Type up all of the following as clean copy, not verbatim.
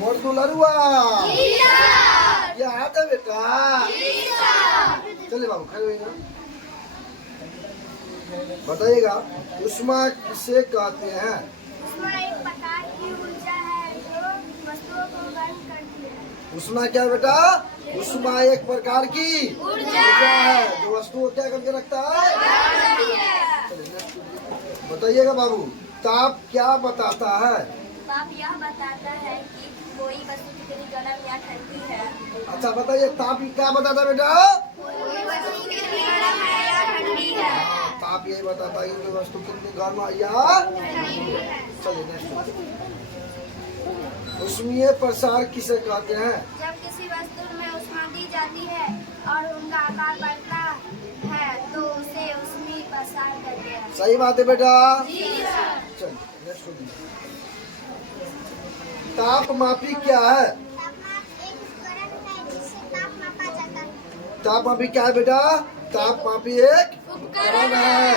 मोर दुलरुआ याद है बेटा। चलिए बाबू खड़े होइए। बताइएगा उष्मा किसे कहते हैं? उष्मा एक प्रकार की ऊर्जा है जो वस्तुओं को गर्म करती है। उष्मा क्या है बेटा? उष्मा एक प्रकार की ऊर्जा है जो वस्तु को क्या करके रखता है? बताइएगा बाबू ताप क्या बताता है? ताप यह बताता है कि कोई वस्तु कितनी गर्म या ठंडी है। अच्छा बताइए ताप क्या बताता है बेटा? कोई वस्तु कितनी गर्म है या ठंडी है। ताप यही बताता है कि वस्तु कितनी गर्म है या ठंडी है। चलिए नेक्स्ट। ऊष्मीय प्रसार किसे कहते हैं? जब किसी वस्तु में ऊष्मा दी जाती है और उनका आकार बढ़ता है तो उसे ऊष्मीय प्रसार कहते हैं। सही बात है बेटा। चलिए नेक्स्ट। तापमापी क्या है? तापमान एक उपकरण है जिससे ताप मापा जाता है। तापमापी क्या है बेटा? तापमापी एक उपकरण है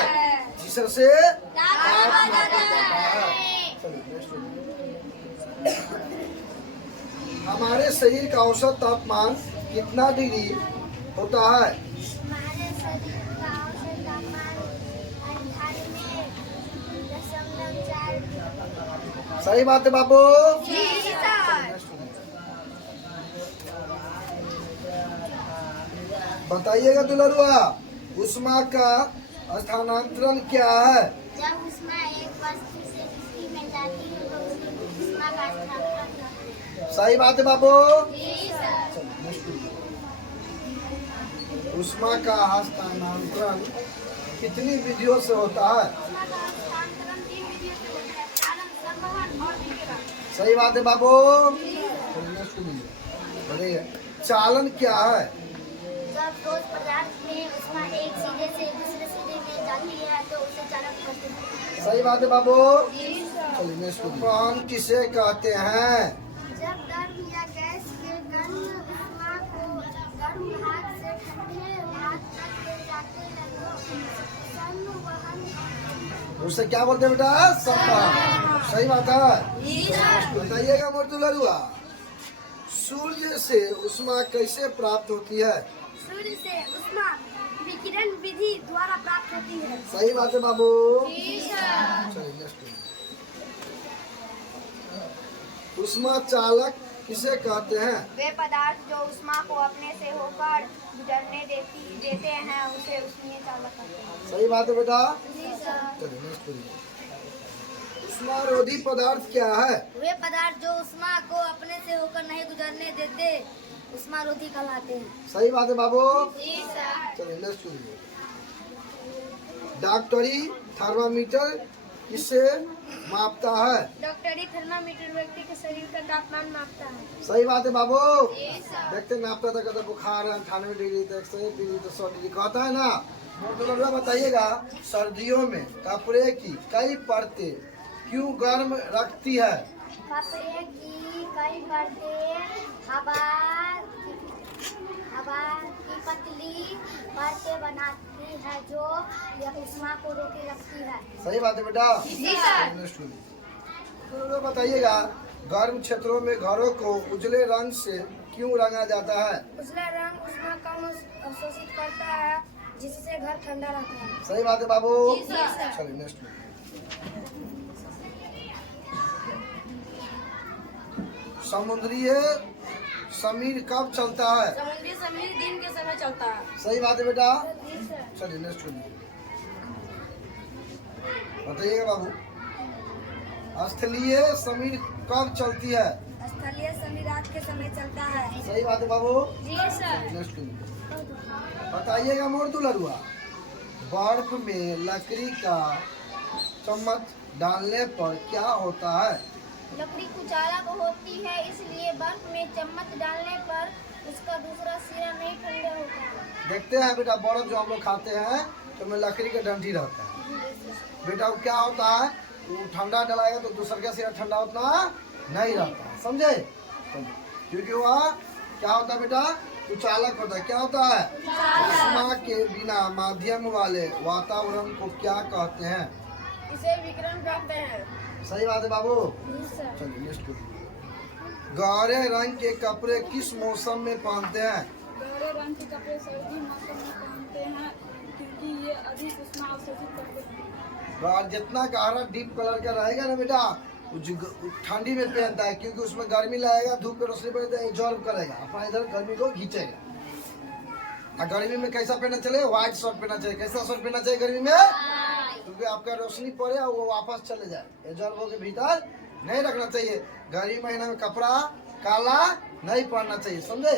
जिससे ताप मापा जाता है। चलिए नेक्स्ट। हमारे शरीर का औसत तापमान कितना डिग्री होता है? हमारे शरीर का औसत तापमान 98.4। सही बात है बाबू। बताइएगा दुलरुआ उष्मा का स्थानांतरण क्या है? जब ऊष्मा एक वस्तु से दूसरी में जाती है तो उसे ऊष्मा का स्थानांतरण कहते हैं। सही बात है बाबू। जी सर। उष्मा का हस्तांतरण कितनी विधियों से होता है? ऊष्मा का हस्तांतरण 3 विधियों से होता है: चालन, संवहन और विकिरण। सही बात है बाबू। बताइए चालन क्या है? जब ठोस पदार्थ में ऊष्मा एक सीधे से दूसरे सीधे में जाती है तो उसे चालन कहते हैं। सही बात है बाबू। जी सर। चलिए नेक्स्ट। संवहन किसे कहते हैं? जब गर्म या गैस के गर्म ऊष्मा को गर्म भाग से ठंडे भाग तक ले जाते हैं तो संवहन। उसे क्या बोलते हैं बेटा? संवहन। सही बात है। बताइएगा मोर दुलरुआ सूर्य से उष्मा कैसे प्राप्त होती है? सूर्य से उष्मा विकिरण विधि द्वारा प्राप्त होती है। सही बात है बाबू। जी सर। चलिए नेक्स्ट। उष्मा चालक किसे कहते हैं? वे पदार्थ जो उष्मा को अपने से होकर गुजरने देते हैं उसे उष्मीय चालक कहते हैं। सही बात है बेटा। जी सर। चलिए नेक्स्ट। उष्मारोधी पदार्थ क्या है? वे पदार्थ जो उष्मा को अपने से होकर नहीं गुजरने देते उष्मारोधी कहलाते हैं। सही बात है बाबू। जी सर। चलिए नेक्स्ट। डॉक्टरी थर्मामीटर किसे मापता है? डॉक्टरी थर्मामीटर व्यक्ति के शरीर का तापमान मापता है। सही बात है बाबू। जी सर। देखते नापता था कहता बुखार है 98 डिग्री तो 101 डिग्री तो 100 डिग्री कहता है ना। तो बताइएगा सर्दियों में कपड़े की कई परतें क्यों गर्म रखती है? कपड़े की कई परतें हवा की पतली परतें बनाती है जो यह उष्मा को रोके रखती है। सही बात है बेटा। जी सर। नेक्स्ट। तो बताइएगा गर्म क्षेत्रों में घरों को उजले रंग से क्यों रंगा जाता है? उजला रंग उष्मा कम अवशोषित करता है जिससे घर ठंडा रहता है। सही बात है बाबू। जी सर। चलिए नेक्स्ट। समुद्री समीर कब चलता है? समुद्री समीर दिन के समय चलता है। सही बात है बेटा। जी सर। चलिए नेक्स्ट। बताइएगा बाबू स्थलीय समीर कब चलती है? स्थलीय समीर रात के समय चलता है। सही बात है बाबू। जी सर। नेक्स्ट। बताइएगा मोर दुलरुआ बर्फ में लकड़ी का चम्मच डालने पर क्या होता है? लकड़ी कुचालक होती है इसलिए बर्फ में चम्मच डालने पर उसका दूसरा सिरा नहीं ठंडा होता है। देखते हैं बेटा बर्फ जो हम लोग खाते हैं तो में लकड़ी का डंडी रहता है बेटा। वो क्या होता है वो ठंडा डलाएगा तो दूसरा का सिरा ठंडा उतना नहीं रहता है। समझे? क्योंकि वह क्या होता है बेटा कुचालक होता है। क्या होता है? उष्मा के बिना माध्यम वाले वातावरण को क्या कहते हैं? इसे विकिरण कहते हैं। सही बात है बाबू। जी सर। चलिए नेक्स्ट। गहरे रंग के कपड़े किस मौसम में पहनते हैं? गहरे रंग के कपड़े सर्दी मौसम में पहनते हैं क्योंकि ये अधिक उष्मा अवशोषित करते हैं। और जितना गहरा डीप कलर का रहेगा ना बेटा, वो ठंडी में पहनता है क्योंकि उसमें गर्मी लगेगा, धूप की रोशनी पड़ेगा, एब्जॉर्ब करेगा, अपना इधर गर्मी को खींचेगा। और गर्मी में कैसा पहनना चाहिए? व्हाइट शर्ट पहनना चाहिए। कैसा शर्ट पहनना चाहिए गर्मी में? क्योंकि आपका रोशनी पड़े और वो वापस चले जाए, एब्जॉर्ब के भीतर नहीं रखना चाहिए। गर्मी महीना में कपड़ा काला नहीं पहनना चाहिए, समझे?